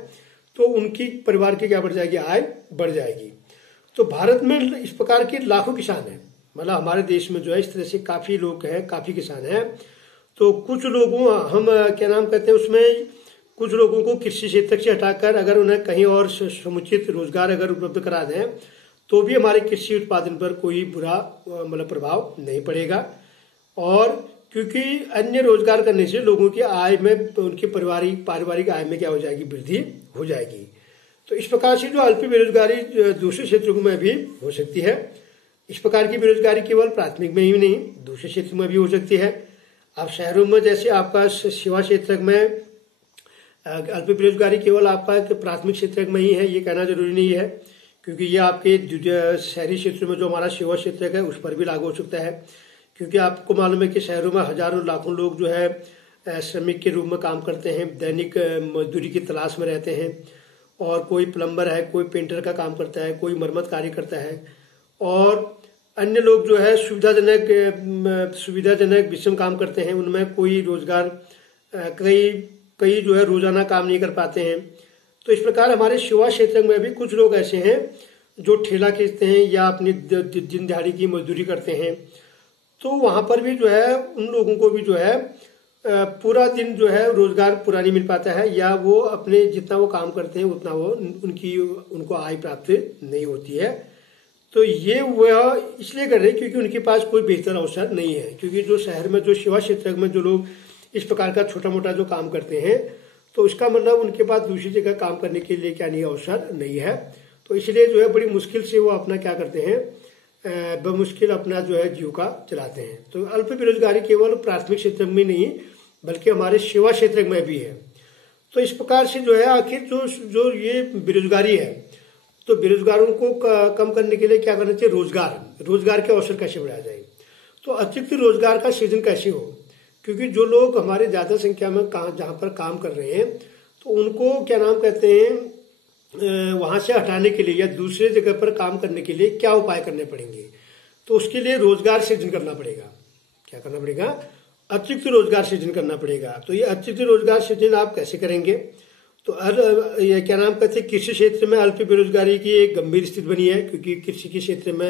तो उनकी परिवार की क्या बढ़ जाएगी, आय बढ़ जाएगी। तो भारत में इस प्रकार के लाखों किसान हैं। मतलब हमारे देश में जो है इस तरह से काफी लोग हैं, काफी किसान हैं। तो कुछ लोगों, हम क्या नाम कहते हैं, उसमें कुछ लोगों को कृषि क्षेत्र से हटाकर अगर उन्हें कहीं और समुचित रोजगार अगर उपलब्ध करा दें तो भी हमारे कृषि उत्पादन पर कोई बुरा मतलब प्रभाव नहीं पड़ेगा। और क्योंकि अन्य रोजगार करने से लोगों की आय में, उनकी पारिवारिक आय में क्या हो जाएगी, वृद्धि हो जाएगी। तो इस प्रकार से जो अल्प बेरोजगारी दूसरे क्षेत्रों में भी हो सकती है। इस प्रकार की बेरोजगारी केवल प्राथमिक में ही नहीं, दूसरे क्षेत्र में भी हो सकती है। अब शहरों में जैसे आपका सेवा क्षेत्र में अल्प बेरोजगारी केवल आपका प्राथमिक क्षेत्र में ही है, ये कहना जरूरी नहीं है, क्योंकि ये आपके शहरी क्षेत्रों में जो हमारा सेवा क्षेत्र है उस पर भी लागू हो सकता है। क्योंकि आपको मालूम है कि शहरों में हजारों लाखों लोग जो है श्रमिक के रूप में काम करते हैं, दैनिक मजदूरी की तलाश में रहते हैं। और कोई प्लम्बर है, कोई पेंटर का काम करता है, कोई मरम्मत कार्य करता है, और अन्य लोग जो है सुविधाजनक विषम काम करते हैं। उनमें कोई रोजगार कई जो है रोजाना काम नहीं कर पाते हैं। तो इस प्रकार हमारे सेवा क्षेत्र में भी कुछ लोग ऐसे हैं जो ठेला खींचते हैं या अपनी दिन दिहाड़ी की मजदूरी करते हैं। तो वहां पर भी जो है उन लोगों को भी जो है पूरा दिन जो है रोजगार पूरा नहीं मिल पाता है, या वो अपने जितना वो काम करते हैं उतना वो उनको आय प्राप्त नहीं होती है। तो ये वह इसलिए कर रहे हैं क्योंकि उनके पास कोई बेहतर अवसर नहीं है। क्योंकि जो शहर में, जो सेवा क्षेत्र में जो लोग इस प्रकार का छोटा मोटा जो काम करते हैं, तो इसका मतलब उनके पास दूसरी जगह काम करने के लिए क्या नहीं, अवसर नहीं है। तो इसलिए जो है बड़ी मुश्किल से वो अपना क्या करते हैं, बमुश्किल अपना जो है जीविका चलाते हैं। तो अल्प बेरोजगारी केवल प्राथमिक क्षेत्र में नहीं बल्कि हमारे सेवा क्षेत्र में भी है। तो इस प्रकार से जो है आखिर जो ये बेरोजगारी है, तो बेरोजगारों को कम करने के लिए क्या करना चाहिए, रोजगार के अवसर कैसे बढ़ाया जाए। तो अतिरिक्त रोजगार का सृजन कैसे हो, क्योंकि जो लोग हमारे ज्यादा संख्या में जहाँ पर काम कर रहे हैं, तो उनको क्या नाम कहते हैं, वहां से हटाने के लिए या दूसरे जगह पर काम करने के लिए क्या उपाय करने पड़ेंगे। तो उसके लिए रोजगार सृजन करना पड़ेगा। क्या करना पड़ेगा, अतिरिक्त रोजगार सृजन करना पड़ेगा। तो ये अतिरिक्त रोजगार सृजन आप कैसे करेंगे, तो ये क्या नाम कहते हैं, कृषि क्षेत्र में अल्प बेरोजगारी की एक गंभीर स्थिति बनी है, क्योंकि कृषि के क्षेत्र में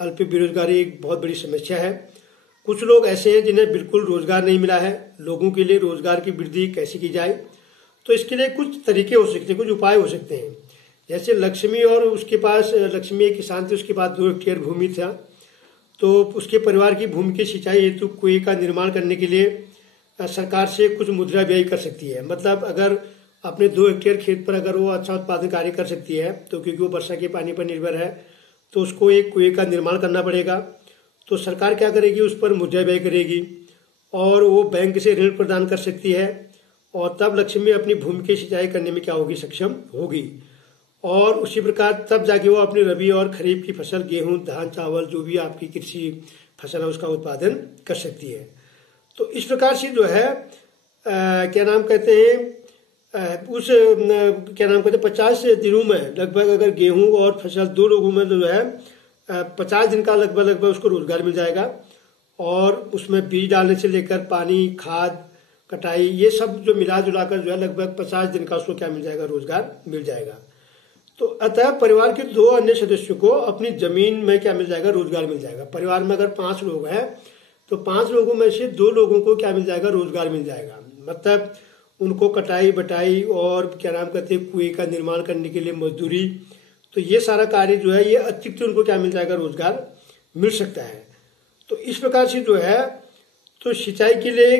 अल्प बेरोजगारी एक बहुत बड़ी समस्या है। कुछ लोग ऐसे हैं जिन्हें बिल्कुल रोजगार नहीं मिला है। लोगों के लिए रोजगार की वृद्धि कैसे की जाए, तो इसके लिए कुछ तरीके हो सकते हैं, कुछ उपाय हो सकते हैं। जैसे लक्ष्मी एक किसान थे, उसके पास 2 हेक्टेयर भूमि था। तो उसके परिवार की भूमि की सिंचाई हेतु कुएं का निर्माण करने के लिए सरकार से कुछ मुद्रा व्यय कर सकती है। मतलब अगर अपने 2 हेक्टेयर खेत पर अगर वो अच्छा उत्पादन कार्य कर सकती है, तो क्योंकि वो वर्षा के पानी पर निर्भर है, तो उसको एक कुएं का निर्माण करना पड़ेगा। तो सरकार क्या करेगी, उस पर मुद्रा व्यय करेगी और वो बैंक से ऋण प्रदान कर सकती है। और तब लक्ष्मी अपनी भूमि की सिंचाई करने में क्या होगी, सक्षम होगी। और उसी प्रकार तब जाके वो अपनी रबी और खरीफ की फसल, गेहूं, धान, चावल, जो भी आपकी कृषि फसल है उसका उत्पादन कर सकती है। तो इस प्रकार से जो है क्या नाम कहते हैं, 50 दिनों में लगभग अगर गेहूं और फसल 2 लोगों में जो है 50 दिन का लगभग उसको रोजगार मिल जाएगा। और उसमें बीज डालने से लेकर पानी, खाद, कटाई, ये सब जो मिला जुलाकर जो है लगभग 50 दिन का उसको क्या मिल जाएगा, रोजगार मिल जाएगा। तो अतः परिवार के 2 अन्य सदस्यों को अपनी जमीन में क्या मिल जाएगा, रोजगार मिल जाएगा। परिवार में अगर 5 लोग हैं तो 5 लोगों में से 2 लोगों को क्या मिल जाएगा, रोजगार मिल जाएगा। मतलब उनको कटाई बटाई और क्या नाम कहते हैं, कुएं का निर्माण करने के लिए मजदूरी, तो ये सारा कार्य जो है ये अतिरिक्त उनको क्या मिल जाएगा, रोजगार मिल सकता है। तो इस प्रकार से जो है, तो सिंचाई के लिए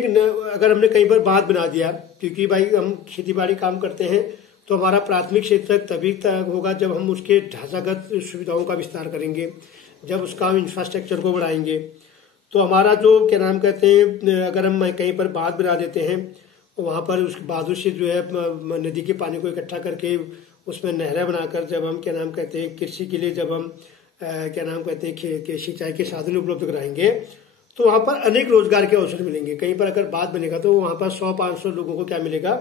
अगर हमने कहीं पर बांध बना दिया, क्योंकि भाई हम खेती बाड़ी काम करते हैं, तो हमारा प्राथमिक क्षेत्र तभी तक होगा जब हम उसके ढांचागत सुविधाओं का विस्तार करेंगे, जब उसका इंफ्रास्ट्रक्चर को बढ़ाएंगे। तो हमारा जो क्या नाम कहते हैं, अगर हम कहीं पर बांध बना देते हैं, वहाँ पर उस बांधों से जो है नदी के पानी को इकट्ठा करके उसमें नहरें बनाकर जब हम क्या नाम कहते हैं, कृषि के लिए जब हम क्या नाम कहते हैं, सिंचाई के साधन उपलब्ध कराएंगे, तो वहाँ पर अनेक रोजगार के अवसर मिलेंगे। कहीं पर अगर बात बनेगा तो वहाँ पर 100-500 लोगों को क्या मिलेगा,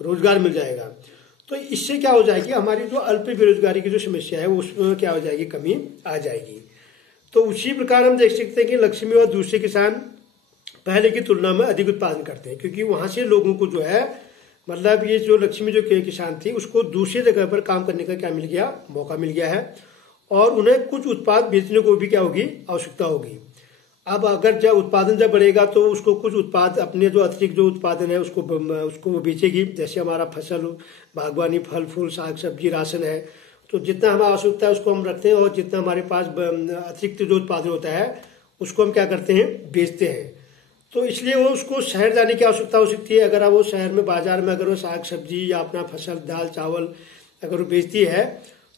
रोजगार मिल जाएगा। तो इससे क्या हो जाएगी, हमारी जो अल्प बेरोजगारी की जो समस्या है उसमें क्या हो जाएगी, कमी आ जाएगी। तो उसी प्रकार हम देख सकते हैं कि लक्ष्मी और दूसरे किसान पहले की तुलना में अधिक उत्पादन करते हैं, क्योंकि वहां से लोगों को जो है, मतलब ये जो लक्ष्मी जो किसान थी उसको दूसरी जगह पर काम करने का क्या मिल गया, मौका मिल गया है। और उन्हें कुछ उत्पाद बेचने को भी क्या होगी, आवश्यकता होगी। अब अगर जब उत्पादन जब बढ़ेगा तो उसको कुछ उत्पाद, अपने जो अतिरिक्त जो उत्पादन है उसको वो बेचेगी। जैसे हमारा फसल, बागवानी, फल फूल, साग सब्जी, राशन है, तो जितना हमारा आवश्यकता है उसको हम रखते हैं, और जितना हमारे पास अतिरिक्त जो उत्पादन होता है उसको हम क्या करते हैं, बेचते हैं। तो इसलिए वो उसको शहर जाने की आवश्यकता हो सकती है। अगर वो शहर में बाजार में अगर वो साग सब्जी या अपना फसल दाल चावल अगर वो बेचती है,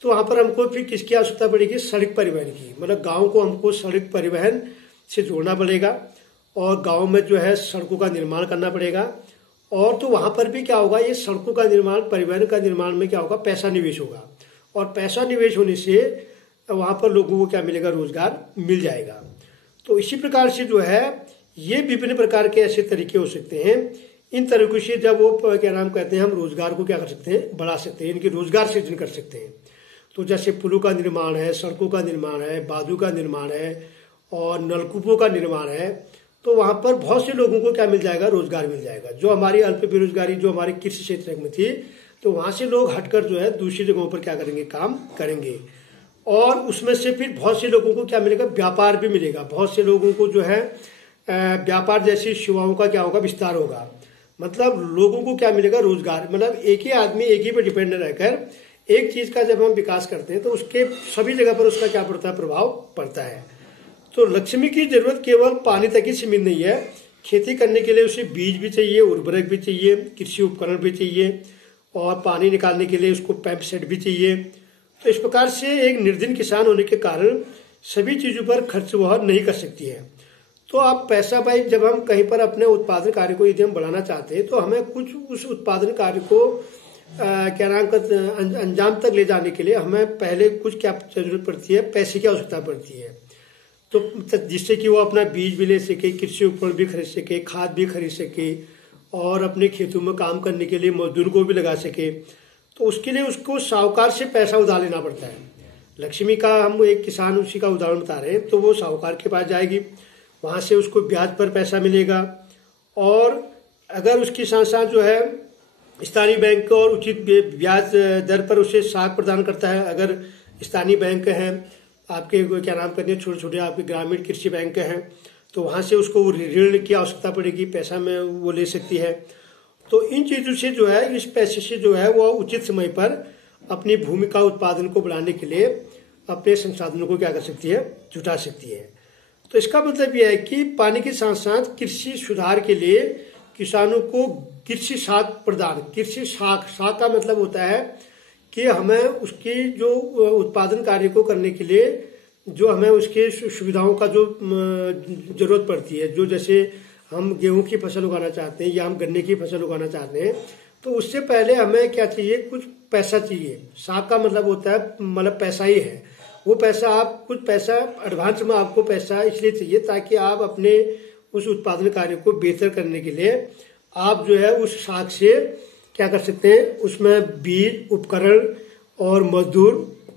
तो वहाँ पर हमको फिर किसकी आवश्यकता पड़ेगी, सड़क परिवहन की। मतलब गाँव को हमको सड़क परिवहन से जोड़ना पड़ेगा, और गाँव में जो है सड़कों का निर्माण करना पड़ेगा। और तो वहाँ पर भी क्या होगा, ये सड़कों का निर्माण, परिवहन का निर्माण में क्या होगा, पैसा निवेश होगा, और पैसा निवेश होने से वहाँ पर लोगों को क्या मिलेगा, रोजगार मिल जाएगा। तो इसी प्रकार से जो है ये विभिन्न प्रकार के ऐसे तरीके हो सकते हैं। इन तरीकों से जब वो क्या नाम कहते हैं, हम रोजगार को क्या कर सकते हैं, बढ़ा सकते हैं, इनकी रोजगार सृजन कर सकते हैं। तो जैसे पुलों का निर्माण है, सड़कों का निर्माण है, बांधों का निर्माण है, और नलकूपों का निर्माण है, तो वहाँ पर बहुत से लोगों को क्या मिल जाएगा, रोजगार मिल जाएगा। जो हमारी अल्प बेरोजगारी जो हमारे कृषि क्षेत्र में थी, तो वहाँ से लोग हटकर जो है दूसरी जगहों पर क्या करेंगे, काम करेंगे, और उसमें से फिर बहुत से लोगों को क्या मिलेगा, व्यापार भी मिलेगा। बहुत से लोगों को जो है व्यापार जैसी सेवाओं का क्या होगा, विस्तार होगा। मतलब लोगों को क्या मिलेगा, रोजगार। मतलब एक ही आदमी एक ही पर डिपेंड रहकर एक चीज का जब हम विकास करते हैं तो उसके सभी जगह पर उसका क्या पड़ता है, प्रभाव पड़ता है। तो लक्ष्मी की जरूरत केवल पानी तक ही सीमित नहीं है। खेती करने के लिए उसे बीज भी चाहिए, उर्वरक भी चाहिए, कृषि उपकरण भी चाहिए, और पानी निकालने के लिए उसको पंप सेट भी चाहिए। तो इस प्रकार से एक निर्धन किसान होने के कारण सभी चीजों पर खर्च वह नहीं कर सकती है। तो आप पैसा भाई, जब हम कहीं पर अपने उत्पादन कार्य को यदि हम बढ़ाना चाहते हैं, तो हमें कुछ उस उत्पादन कार्य को क्या नाम कहते हैं, अंजाम तक ले जाने के लिए हमें पहले कुछ क्या जरूरत पड़ती है, पैसे की आवश्यकता पड़ती है। तो जिससे कि वो अपना बीज भी ले सके, कृषि उपकरण भी खरीद सके, खाद भी खरीद सके, और अपने खेतों में काम करने के लिए मजदूर को भी लगा सके। तो उसके लिए उसको साहूकार से पैसा उधार लेना पड़ता है। लक्ष्मी का हम एक किसान उसी का उदाहरण बता रहे हैं। तो वो साहूकार के पास जाएगी, वहाँ से उसको ब्याज पर पैसा मिलेगा, और अगर उसके साथ साथ जो है स्थानीय बैंक और उचित ब्याज दर पर उसे साख प्रदान करता है। अगर स्थानीय बैंक हैं आपके, क्या नाम करते हैं, छोटे छोटे आपके ग्रामीण कृषि बैंक हैं, तो वहाँ से उसको ऋण की आवश्यकता पड़ेगी, पैसा में वो ले सकती है। तो इन चीज़ों से जो है, इस पैसे से जो है वो उचित समय पर अपनी भूमि का उत्पादन को बढ़ाने के लिए अपने संसाधनों को क्या कर सकती है, जुटा सकती है। तो इसका मतलब यह है कि पानी के साथ साथ कृषि सुधार के लिए किसानों को कृषि साख प्रदान, कृषि साख का मतलब होता है कि हमें उसकी जो उत्पादन कार्य को करने के लिए जो हमें उसके सुविधाओं का जो जरूरत पड़ती है, जो जैसे हम गेहूं की फसल उगाना चाहते हैं या हम गन्ने की फसल उगाना चाहते हैं, तो उससे पहले हमें क्या चाहिए, कुछ पैसा चाहिए। साख का मतलब होता है, मतलब पैसा ही है। वो पैसा, आप कुछ पैसा एडवांस में आपको पैसा इसलिए चाहिए ताकि आप अपने उस उत्पादन कार्य को बेहतर करने के लिए आप जो है उस साख से क्या कर सकते हैं, उसमें बीज, उपकरण और मजदूर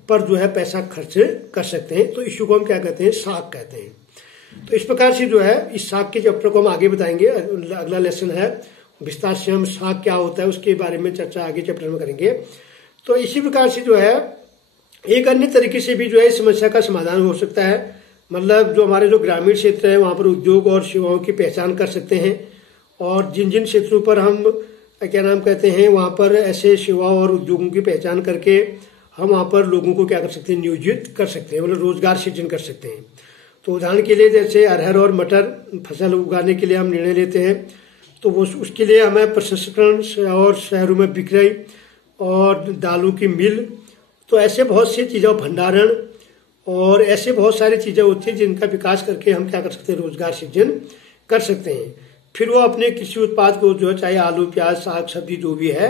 पर जो है पैसा खर्च कर सकते हैं। तो इसी को हम क्या कहते हैं, साख कहते हैं। तो इस प्रकार से जो है इस साख के चैप्टर को हम आगे बताएंगे। अगला लेसन है विस्तार से हम साख क्या होता है उसके बारे में चर्चा आगे चैप्टर में करेंगे। तो इसी प्रकार से जो है एक अन्य तरीके से भी जो है इस समस्या का समाधान हो सकता है। मतलब जो हमारे जो ग्रामीण क्षेत्र है वहाँ पर उद्योग और सेवाओं की पहचान कर सकते हैं, और जिन जिन क्षेत्रों पर हम क्या नाम कहते हैं वहाँ पर ऐसे सेवाओं और उद्योगों की पहचान करके हम वहाँ पर लोगों को क्या कर सकते हैं, नियोजित कर सकते हैं, मतलब रोजगार सृजन कर सकते हैं। तो उदाहरण के लिए जैसे अरहर और मटर फसल उगाने के लिए हम निर्णय लेते हैं, तो वो उसके लिए हमें प्रसंस्करण और शहरों में विक्रय और दालों की मिल, तो ऐसे बहुत सी चीज़ें, भंडारण और ऐसे बहुत सारी चीज़ें होती हैं जिनका विकास करके हम क्या कर सकते हैं, रोजगार सृजन कर सकते हैं। फिर वो अपने कृषि उत्पाद को जो है, चाहे आलू प्याज साग सब्जी जो भी है,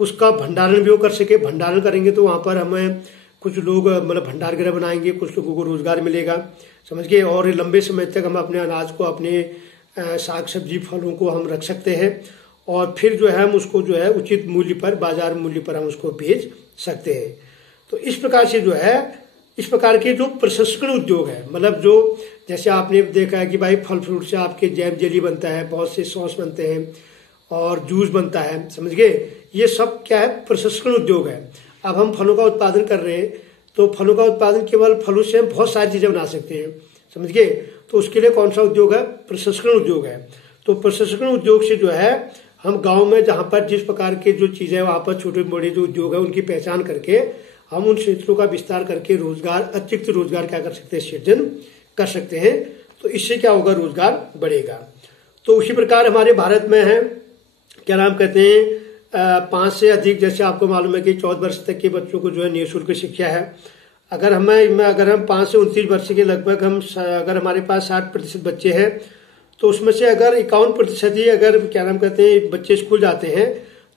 उसका भंडारण भी वो कर सके। भंडारण करेंगे तो वहाँ पर हमें कुछ लोग मतलब भंडार गृह बनाएंगे, कुछ लोगों को रोजगार मिलेगा, समझ गए। और लंबे समय तक हम अपने अनाज को, अपने साग सब्जी फलों को हम रख सकते हैं, और फिर जो है हम उसको जो है उचित मूल्य पर, बाजार मूल्य पर हम उसको बेच सकते हैं। तो इस प्रकार से जो है इस प्रकार के जो प्रसंस्करण उद्योग है, मतलब जो जैसे आपने देखा है कि भाई फल फ्रूट से आपके जैम जेली बनता है, बहुत से सॉस बनते हैं और जूस बनता है, समझ गए। ये सब क्या है, प्रसंस्करण उद्योग है। अब हम फलों का उत्पादन कर रहे हैं, तो फलों का उत्पादन केवल फलों से हम बहुत सारी चीजें बना सकते हैं, समझ गए। तो उसके लिए कौन सा उद्योग है, प्रसंस्करण उद्योग है। तो प्रसंस्करण उद्योग से जो है हम गाँव में जहाँ पर जिस प्रकार के जो चीजें वहाँ पर छोटे बड़े जो उद्योग है उनकी पहचान करके हम उन क्षेत्रों का विस्तार करके रोजगार, अतिरिक्त रोजगार क्या कर सकते हैं, सृजन कर सकते हैं। तो इससे क्या होगा, रोजगार बढ़ेगा। तो उसी प्रकार हमारे भारत में है, क्या नाम कहते हैं, 5 से अधिक, जैसे आपको मालूम है कि 14 वर्ष तक के बच्चों को जो है निःशुल्क शिक्षा है। अगर हम 5 से 29 वर्ष के लगभग अगर हमारे पास 60% बच्चे हैं, तो उसमें से अगर 51% ही अगर क्या नाम कहते हैं बच्चे स्कूल जाते हैं,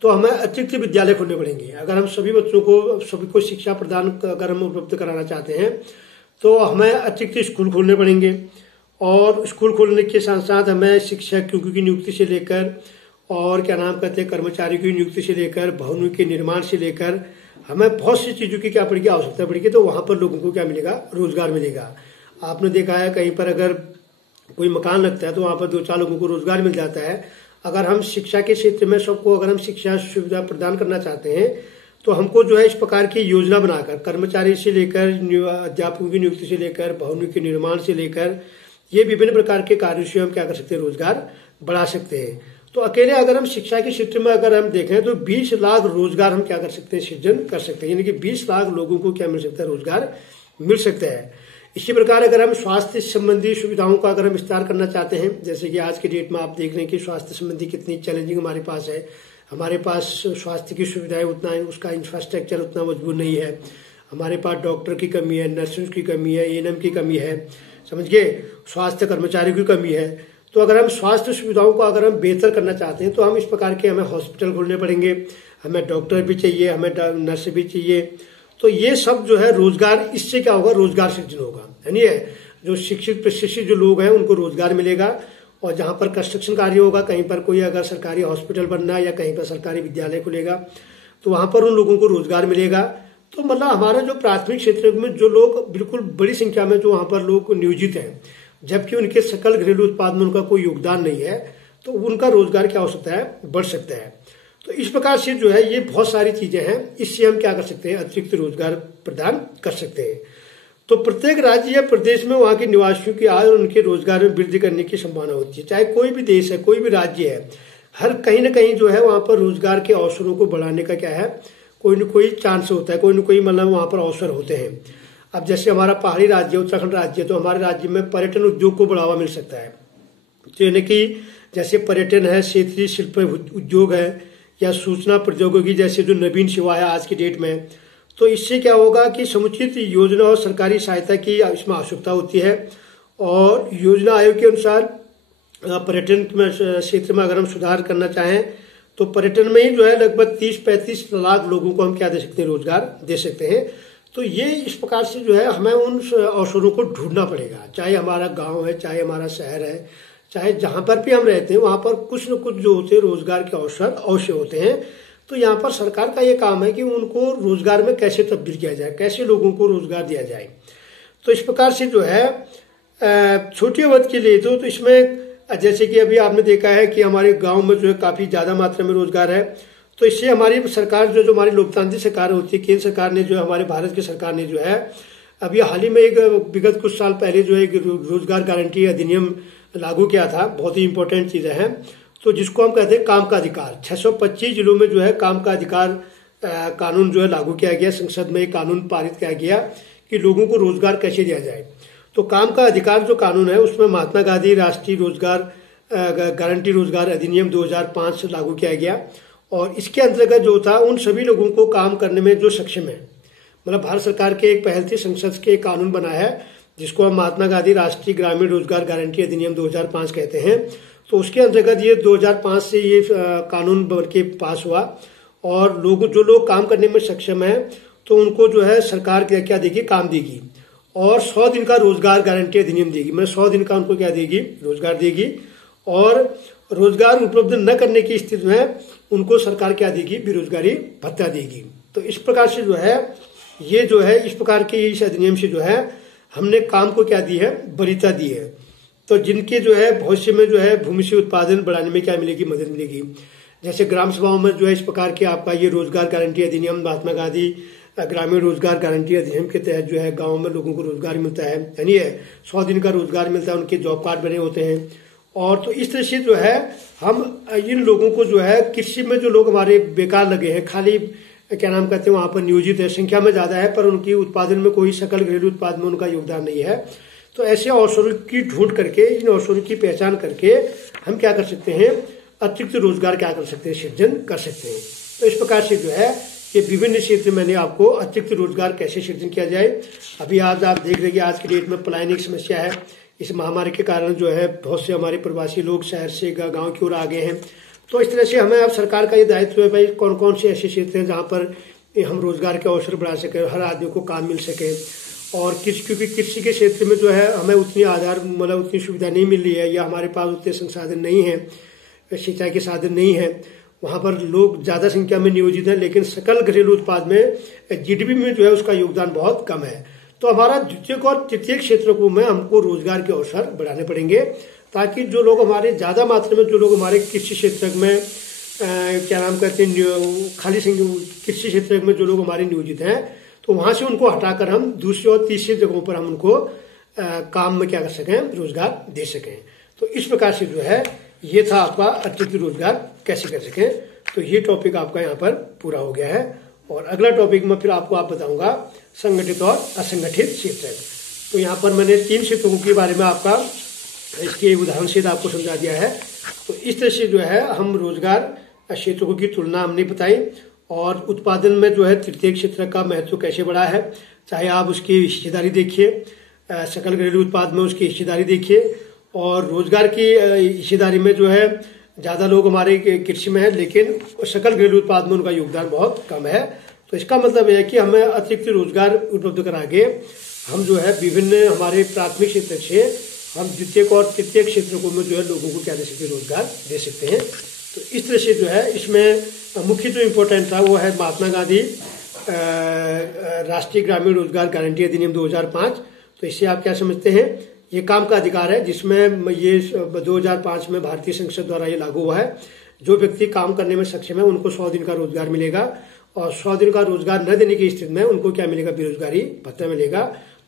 तो हमें अतिरिक्त विद्यालय खोलने पड़ेंगे। अगर हम सभी बच्चों को, सभी को शिक्षा प्रदान अगर हम उपलब्ध कराना चाहते हैं, तो हमें अतिरिक्त स्कूल खोलने पड़ेंगे। और स्कूल खोलने के साथ साथ हमें शिक्षकों की नियुक्ति से लेकर, और क्या नाम कहते हैं कर्मचारियों की नियुक्ति से लेकर, भवनों के निर्माण से लेकर, हमें बहुत सी चीजों की क्या पड़ेगी, आवश्यकता पड़ेगी। तो वहां पर लोगों को क्या मिलेगा, रोजगार मिलेगा। आपने देखा है कहीं पर अगर कोई मकान लगता है तो वहां पर 2-4 लोगों को रोजगार मिल जाता है। अगर हम शिक्षा के क्षेत्र में सबको अगर हम शिक्षा सुविधा प्रदान करना चाहते हैं, तो हमको जो है इस प्रकार की योजना बनाकर, कर्मचारी से लेकर, अध्यापकों की नियुक्ति से लेकर, भवनों के निर्माण से लेकर, ये विभिन्न प्रकार के कार्यों से हम क्या कर सकते हैं, रोजगार बढ़ा सकते हैं। तो अकेले अगर हम शिक्षा के क्षेत्र में अगर हम देखें तो 20 लाख रोजगार हम क्या कर सकते हैं, सृजन कर सकते हैं। यानी कि 20 लाख लोगों को क्या मिल सकता है, रोजगार मिल सकता है। इसी प्रकार अगर हम स्वास्थ्य संबंधी सुविधाओं का अगर हम विस्तार करना चाहते हैं, जैसे कि आज के डेट में आप देख रहे हैं कि स्वास्थ्य संबंधी कितनी चैलेंजिंग हमारे पास है। हमारे पास स्वास्थ्य की सुविधाएं उतना, उसका इंफ्रास्ट्रक्चर उतना मजबूत नहीं है। हमारे पास डॉक्टर की कमी है, नर्सों की कमी है, एएनएम की कमी है, समझिए स्वास्थ्य कर्मचारियों की कमी है। तो अगर हम स्वास्थ्य सुविधाओं को अगर हम बेहतर करना चाहते हैं, तो हम इस प्रकार के हमें हॉस्पिटल खोलने पड़ेंगे, हमें डॉक्टर भी चाहिए, हमें नर्स भी चाहिए। तो ये सब जो है रोजगार, इससे क्या होगा, रोजगार सृजन होगा। यानी जो शिक्षित प्रशिक्षित जो लोग हैं उनको रोजगार मिलेगा। और जहां पर कंस्ट्रक्शन कार्य होगा, कहीं पर कोई अगर सरकारी हॉस्पिटल बनना है या कहीं पर सरकारी विद्यालय खुलेगा, तो वहां पर उन लोगों को रोजगार मिलेगा। तो मतलब हमारा जो प्राथमिक क्षेत्र में जो लोग बिल्कुल बड़ी संख्या में जो वहां पर लोग नियोजित हैं, जबकि उनके सकल घरेलू उत्पाद में उनका कोई योगदान नहीं है, तो उनका रोजगार क्या हो सकता है, बढ़ सकता है। तो इस प्रकार से जो है ये बहुत सारी चीजें हैं, इससे हम क्या कर सकते हैं, अतिरिक्त रोजगार प्रदान कर सकते हैं। तो प्रत्येक राज्य या प्रदेश में वहां के निवासियों की आय और उनके रोजगार में वृद्धि करने की संभावना होती है। चाहे कोई भी देश है, कोई भी राज्य है, हर कहीं ना कहीं जो है वहां पर रोजगार के अवसरों को बढ़ाने का क्या है, कोई न कोई चांस होता है, कोई न कोई मतलब वहां पर अवसर होते हैं। अब जैसे हमारा पहाड़ी राज्य, उत्तराखंड राज्य, तो हमारे राज्य में पर्यटन उद्योग को बढ़ावा मिल सकता है। तो यानी कि जैसे पर्यटन है, क्षेत्रीय शिल्प उद्योग है, या सूचना प्रौद्योगिकी जैसे जो नवीन सेवा है आज की डेट में, तो इससे क्या होगा कि समुचित योजना और सरकारी सहायता की इसमें आवश्यकता होती है। और योजना आयोग के अनुसार पर्यटन में क्षेत्र में अगर हम सुधार करना चाहें, तो पर्यटन में ही जो है लगभग 30-35 लाख लोगों को हम क्या दे सकते हैं, रोजगार दे सकते हैं। तो ये इस प्रकार से जो है हमें उन अवसरों को ढूंढना पड़ेगा, चाहे हमारा गांव है, चाहे हमारा शहर है, चाहे जहां पर भी हम रहते हैं, वहां पर कुछ न कुछ जो होते हैं रोजगार के अवसर अवश्य होते हैं। तो यहाँ पर सरकार का ये काम है कि उनको रोजगार में कैसे तब्दील किया जाए, कैसे लोगों को रोजगार दिया जाए। तो इस प्रकार से जो है छोटी अवधि के लिए तो इसमें जैसे कि अभी आपने देखा है कि हमारे गांव में जो है काफी ज्यादा मात्रा में रोजगार है। तो इससे हमारी सरकार जो हमारी लोकतांत्रिक सरकार होती है, केंद्र सरकार ने जो है, हमारे भारत की सरकार ने जो है अभी हाल ही में एक विगत कुछ साल पहले जो है एक रोजगार गारंटी अधिनियम लागू किया था। बहुत ही इंपॉर्टेंट चीजें हैं। तो जिसको हम कहते हैं काम का अधिकार, 625 जिलों में जो है काम का अधिकार कानून जो है लागू किया गया। संसद में एक कानून पारित किया गया कि लोगों को रोजगार कैसे दिया जाए। तो काम का अधिकार जो कानून है उसमें महात्मा गांधी राष्ट्रीय रोजगार गारंटी रोजगार अधिनियम 2005 से लागू किया गया। और इसके अंतर्गत जो था उन सभी लोगों को काम करने में जो सक्षम है, मतलब भारत सरकार के एक पहल थी, संसद के एक कानून बना है जिसको हम महात्मा गांधी राष्ट्रीय ग्रामीण रोजगार गारंटी अधिनियम 2005 कहते हैं। तो उसके अंतर्गत ये 2005 से ये कानून बन के पास हुआ। और जो लोग काम करने में सक्षम है तो उनको जो है सरकार क्या देगी, काम देगी। और 100 दिन का रोजगार गारंटी अधिनियम देगी, मतलब 100 दिन का उनको क्या देगी, रोजगार देगी। और रोजगार उपलब्ध न करने की स्थिति में उनको सरकार क्या देगी, बेरोजगारी भत्ता देगी। तो इस प्रकार से जो है ये जो है इस प्रकार के इस अधिनियम से जो है हमने काम को क्या दी है, वरीयता दी है। तो जिनके जो है भविष्य में जो है भूमि से उत्पादन बढ़ाने में क्या मिलेगी, मदद मिलेगी। जैसे ग्राम सभाओं में जो है इस प्रकार के आपका ये रोजगार गारंटी अधिनियम, महात्मा गांधी ग्रामीण रोजगार गारंटी अधिनियम के तहत जो है गाँव में लोगों को रोजगार मिलता है, यानी 100 दिन का रोजगार मिलता है, उनके जॉब कार्ड बने होते हैं। और तो इस तरह से जो है हम इन लोगों को जो है कृषि में जो लोग हमारे बेकार लगे हैं, खाली क्या नाम कहते हैं वहां पर नियोजित है, संख्या में ज्यादा है, पर उनकी उत्पादन में कोई सकल घरेलू उत्पाद में उनका योगदान नहीं है। तो ऐसे अवसरों की ढूंढ करके, इन अवसरों की पहचान करके हम क्या कर सकते हैं, अतिरिक्त रोजगार क्या कर सकते हैं, सृजन कर सकते हैं। तो इस प्रकार से जो है ये विभिन्न क्षेत्र मैंने आपको अतिरिक्त रोजगार कैसे सृजन किया जाए। अभी आज आप देख रहे हैं आज की डेट में पलायन की समस्या है। इस महामारी के कारण जो है बहुत से हमारे प्रवासी लोग शहर से गांव की ओर आ गए हैं। तो इस तरह से हमें अब सरकार का ये दायित्व है भाई कौन कौन से ऐसे क्षेत्र हैं जहां पर हम रोजगार के अवसर बढ़ा सकें, हर आदमी को काम मिल सके। और क्योंकि कृषि के क्षेत्र में जो है हमें उतनी उतनी सुविधा नहीं मिल रही है, या हमारे पास उतने संसाधन नहीं है, सिंचाई के साधन नहीं है, वहां पर लोग ज्यादा संख्या में नियोजित हैं, लेकिन सकल घरेलू उत्पाद में जीडीपी में जो है उसका योगदान बहुत कम है। तो हमारा द्वितीयक और तृतीयक क्षेत्रों में हमको रोजगार के अवसर बढ़ाने पड़ेंगे, ताकि जो लोग हमारे ज्यादा मात्रा में जो लोग हमारे कृषि क्षेत्र में क्या नाम कहते हैं खाली कृषि क्षेत्र में जो लोग हमारे नियोजित हैं, तो वहां से उनको हटाकर हम दूसरी और तीसरी जगहों पर हम उनको काम में क्या कर सकें, रोजगार दे सकें। तो इस प्रकार से जो है ये था आपका अतिरिक्त रोजगार कैसे कर सकें। तो ये टॉपिक आपका यहाँ पर पूरा हो गया है, और अगला टॉपिक में फिर आपको बताऊंगा संगठित और असंगठित क्षेत्र। तो यहाँ पर मैंने 3 क्षेत्रों के बारे में आपका इसके उदाहरण से आपको समझा दिया है। तो इस तरह से जो है हम रोजगार क्षेत्रों की तुलना हमने बताई, और उत्पादन में जो है तृतीय क्षेत्र का महत्व कैसे बढ़ा है, चाहे आप उसकी हिस्सेदारी देखिए, सकल घरेलू उत्पाद में उसकी हिस्सेदारी देखिए, और रोजगार की हिस्सेदारी में जो है ज्यादा लोग हमारे कृषि में है, लेकिन सकल घरेलू उत्पाद में उनका योगदान बहुत कम है। तो इसका मतलब है कि हमें अतिरिक्त रोजगार उपलब्ध करा के हम जो है विभिन्न हमारे प्राथमिक क्षेत्र से हम द्वितीयक और तृतीयक क्षेत्रों में जो है लोगों को क्या दे सकते हैं, रोजगार दे सकते हैं। तो इस तरह से जो है इसमें मुख्य जो इम्पोर्टेंट था वो है महात्मा गांधी राष्ट्रीय ग्रामीण रोजगार गारंटी अधिनियम 2005। तो इससे आप क्या समझते हैं, ये काम का अधिकार है जिसमें ये 2005 में भारतीय संसद द्वारा ये लागू हुआ है। जो व्यक्ति काम करने में सक्षम है उनको 100 दिन का रोजगार मिलेगा, और 100 दिन का रोजगार न देने की स्थिति में उनको क्या मिलेगा, बेरोजगारी भत्ता मिलेगा।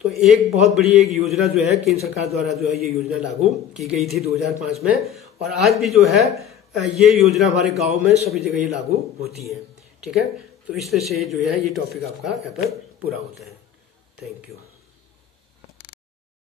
तो एक बहुत बड़ी एक योजना जो है केंद्र सरकार द्वारा जो है ये योजना लागू की गई थी 2005 में, और आज भी जो है ये योजना हमारे गाँव में सभी जगह ये लागू होती है। ठीक है, तो इस तरह से जो है ये टॉपिक आपका यहाँ पर पूरा होता है। Thank you.